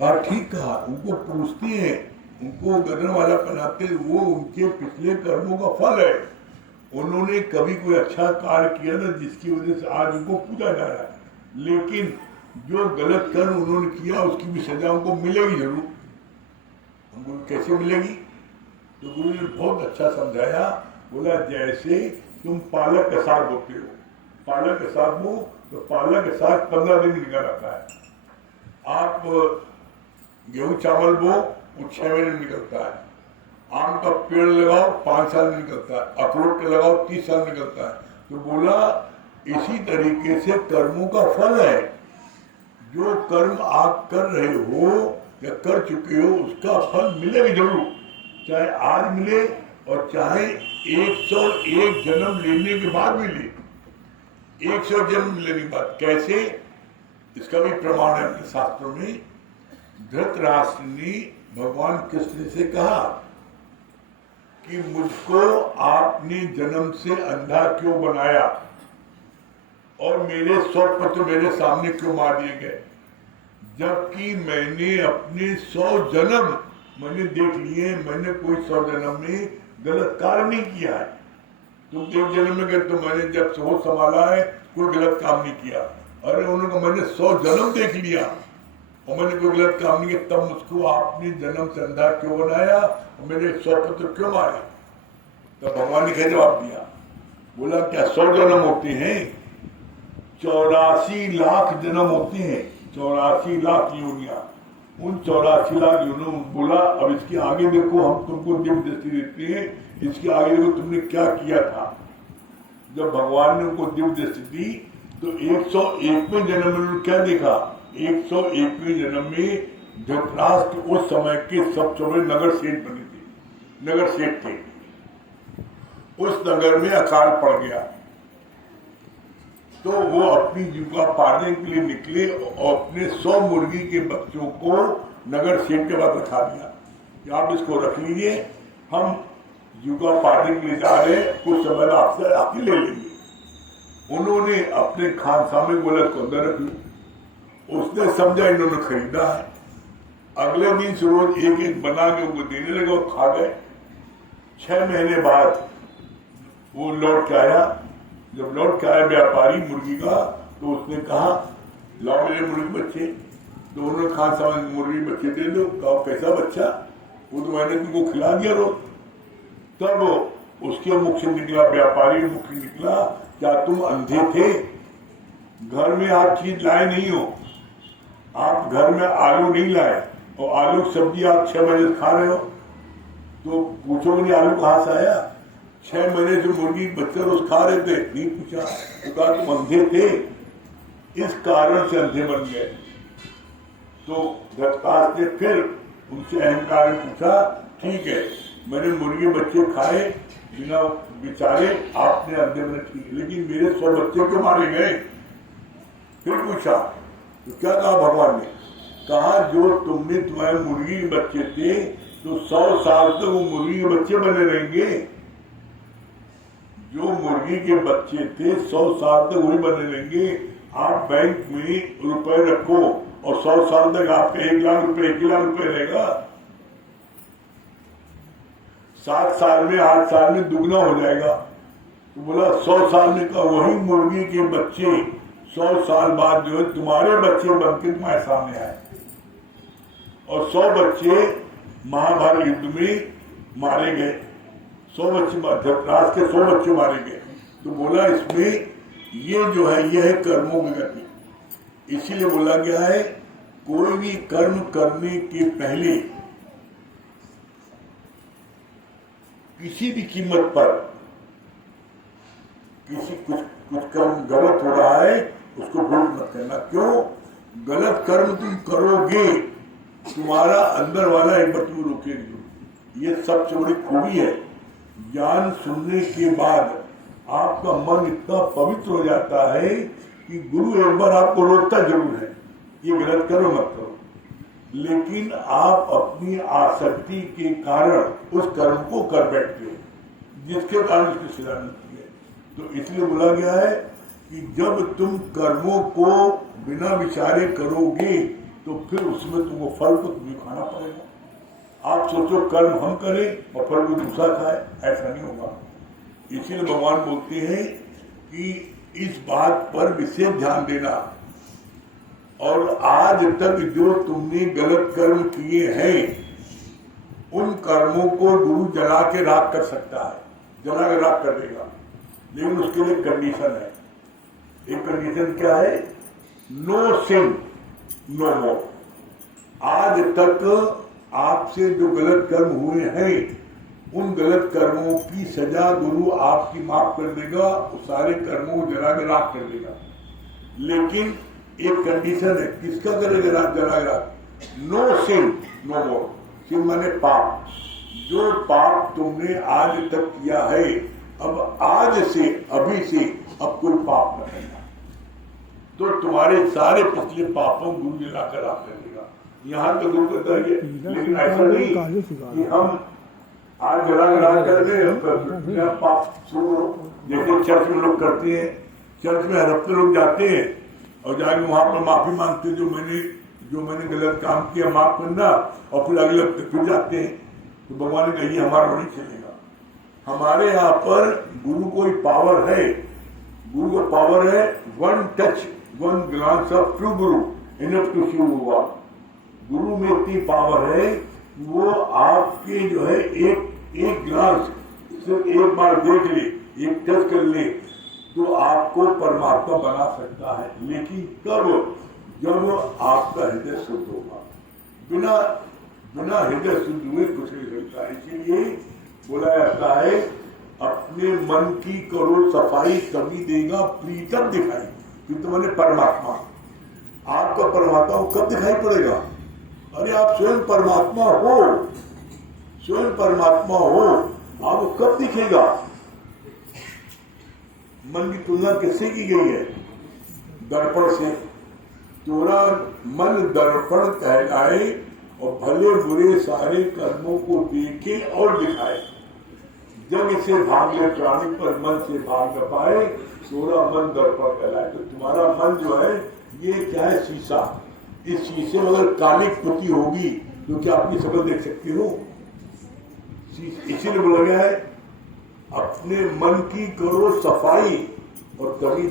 बात ठीक कहा। उनको पूछते हैं, उनको गदन वाला बनाते हैं, वो उनके पिछले कर्मों का फल है। उन्होंने कभी कोई अच्छा कार्य किया ना जिसकी वजह से आज उनको पूजा जा रहा है, लेकिन जो गलत कर्म उन्होंने किया उसकी भी सजा उनको मिलेगी जरूर। हमको कैसे मिलेगी? तो गुरु ने बहुत अच्छा समझाया। बोला जैसे तुम पालक का साग बोते हो, पालक का साग बो तो पालक का साग 15 दिन निकल आता है। आप गेहूं चावल बो वो 6 महीने में निकलता है। आम का पेड़ लगाओ 5 साल में निकलता है। अखरोट का लगाओ 30 साल में निकलता है। तो बोला इसी तरीके से कर्मों का फल है। जो कर्म आप कर रहे हो या कर चुके हो उसका फल मिलेगा जरूर, चाहे आज मिले और चाहे 101 जन्म लेने के बाद मिले। 100 जन्म लेने के बाद कैसे, इसका भी प्रमाण है अपने शास्त्रों में। धृतराष्ट्र ने भगवान कृष्ण से कहा कि मुझको आपने जन्म से अंधा क्यों बनाया और मेरे 100 पुत्र मेरे सामने क्यों मार दिए गए, जबकि मैंने अपने 100 जन्म मैंने देख लिए, मैंने कोई 100 जन्म में गलत कार्य नहीं किया है। तुम 1 जन्म में गए तो मैंने जब होश संभाला है कोई गलत काम नहीं किया। अरे उन्होंने मैंने 100 जन्म देख लिया और मैंने कोई गलत काम नहीं किया, तब मुझको आपने जन्म से अंधा क्यों बनाया और मेरे 100 पुत्र क्यों मारे? तो भगवान ने क्या जवाब दिया? बोला क्या 100 जन्म होते हैं? 84 लाख जन्म होते हैं, 84 लाख योनियां। उन 84 लाख योनियों बोला अब इसके आगे देखो, हम तुमको दिव्य दृष्टि देते हैं, इसके आगे देखो तुमने क्या किया था। जब भगवान ने उनको दिव्य दृष्टि दी तो 101वें जन्म में क्या देखा? 101वें जन्म में धृतराष्ट्र उस समय के सबसे बड़े नगर सेठ बने थे, नगर सेठ थे। उस नगर में अकाल पड़ गया तो वो अपनी जीविका पाने के लिए निकले और अपने 100 मुर्गी के बच्चों को नगर सेठ के पास रखा दिया कि आप इसको रख लीजिए, हम जीविका पाने के लिए जा रहे हैं, कुछ समय आपसे आके ले लेंगे। उन्होंने अपने खानसा में बोला उसको अंदर रख ली। उसने समझा इन्होंने खरीदा है। अगले दिन से रोज एक एक बना के उनको देने लगे और खा गए। 6 महीने बाद वो लौट के आया। जब लौट के आया व्यापारी मुर्गी का तो उसने कहा लाओ मेरे मुर्गी बच्चे। तो उन्होंने खान सामान मुर्गी बच्चे दे दो। कहा कैसा बच्चा? वो तो मैंने तुमको खिला दिया रोज। तब उसके मुख से निकला, व्यापारी मुख से निकला, क्या तुम अंधे थे? घर में आप चीज लाए नहीं हो, आप घर में आलू नहीं लाए और आलू की सब्जी आप 6 महीने खा रहे हो, तो पूछोगे नहीं आलू कहाँ से आया? 6 महीने से मुर्गी बच्चे रोज खा रहे थे, नहीं पूछा। तो कहा तुम अंधे थे, इस कारण से अंधे बन गए। तो धृतराष्ट्र ने फिर उनसे अहंकार में पूछा, ठीक है मैंने मुर्गी बच्चे खाए बिना बिचारे, आपने अंधे बने, ठीक है, लेकिन मेरे 100 बच्चे क्यों मारे गए? फिर पूछा तो क्या कहा भगवान ने? कहा जो तुमने तुम्हारे मुर्गी के बच्चे थे तो 100 साल तक वो मुर्गी के बच्चे बने रहेंगे। जो मुर्गी के बच्चे थे 100 साल तक वही बने रहेंगे। आप बैंक में रुपए रखो और 100 साल तक आपका 1 लाख रुपए रहेगा। 7 साल में 8 साल में दुगना हो जाएगा। तो बोला 100 साल में का वही मुर्गी के बच्चे 100 साल बाद जो है तुम्हारे बच्चे बनके तुम्हारे सामने आए और 100 बच्चे महाभारत युद्ध में मारे गए। 100 बच्चे, धृतराष्ट्र के 100 बच्चे मारे गए। तो बोला इसमें ये जो है यह है कर्मों की गति। इसीलिए बोला गया है कोई भी कर्म करने के पहले किसी भी कीमत पर कुछ कर्म गलत हो रहा है उसको भूल मत करना। क्यों? गलत कर्म तुम करोगे तुम्हारा अंदर वाला एक बार तुम रोकेगी। ये सबसे बड़ी खूबी है। ज्ञान सुनने के बाद आपका मन इतना पवित्र हो जाता है कि गुरु एक बार आपको रोकता जरूर है, ये गलत करो मत करो, लेकिन आप अपनी आसक्ति के कारण उस कर्म को कर बैठते हो जिसके कारण उसकी सजा मिलती है। तो इसलिए बोला गया है कि जब तुम कर्मों को बिना विचारे करोगे तो फिर उसमें तुमको फल को तुम्हें खाना पड़ेगा। आप सोचो कर्म हम करें और फल को दूसरा खाए, ऐसा नहीं होगा। इसीलिए भगवान बोलते हैं कि इस बात पर विशेष ध्यान देना। और आज तक जो तुमने गलत कर्म किए हैं उन कर्मों को गुरु जला के राख कर सकता है, जला के राख कर देगा, लेकिन उसके लिए कंडीशन है। एक कंडीशन क्या है? नो सिन नो मोर। आज तक आपसे जो गलत कर्म हुए हैं उन गलत कर्मों की सजा गुरु आपकी माफ कर देगा, उस सारे कर्मों को जला के राख कर देगा। लेकिन एक कंडीशन है, किसका करेगा जला के राख? नो सिन नो मोर। सिन माने पाप। जो पाप तुमने आज तक किया है, अब आज से अभी से अब कोई पाप न करना, तो तुम्हारे सारे पिछले पापों गुरु जलाकर आप कर देगा। यहाँ तो गुरु कहता है, लेकिन ऐसा नहीं कि हम आज जला कर दे पाप छोड़ो। जैसे चर्च में लोग करते हैं, चर्च में हर हफ्ते लोग जाते हैं और जाके वहां पर माफी मांगते हैं, जो मैंने गलत काम किया माफ करना, और फिर अगले हफ्ते फिर जाते हैं। तो भगवान ने कही हमारा नहीं चलेगा। हमारे यहाँ पर गुरु को पावर है, गुरु को पावर है, one touch one glass of true Guru enough to सी हुआ। गुरु में इतनी पावर है, वो आपके जो है एक ग्लास सिर्फ एक बार देख ले, एक टच कर ले तो आपको परमात्मा बना सकता है। लेकिन कब? जब आपका हृदय शुद्ध होगा। बिना हृदय शुद्ध हुए कुछ नहीं सकता। इसीलिए बोला जाता है, अपने मन की करो सफाई, तभी देगा प्रीतम दिखाई। प्रीतम माने परमात्मा। आपका परमात्मा कब दिखाई पड़ेगा? अरे आप स्वयं परमात्मा हो, स्वयं परमात्मा हो, आपको कब दिखेगा? मन की तुलना किससे की गई है? दर्पण से। तोरा मन दर्पण कहलाए और भले बुरे सारे कर्मों को देखे और दिखाए। जब इसे भाग ले प्राणी पर मन से भाग न पाए, तोरा मन दर्पण कहलाए। तो तुम्हारा मन जो है ये क्या है? शीशा। इस शीशे में अगर काली पुती होगी तो क्या अपनी शक्ल देख सकती हो? इसीलिए बोला गया है, अपने मन की करो सफाई और तभी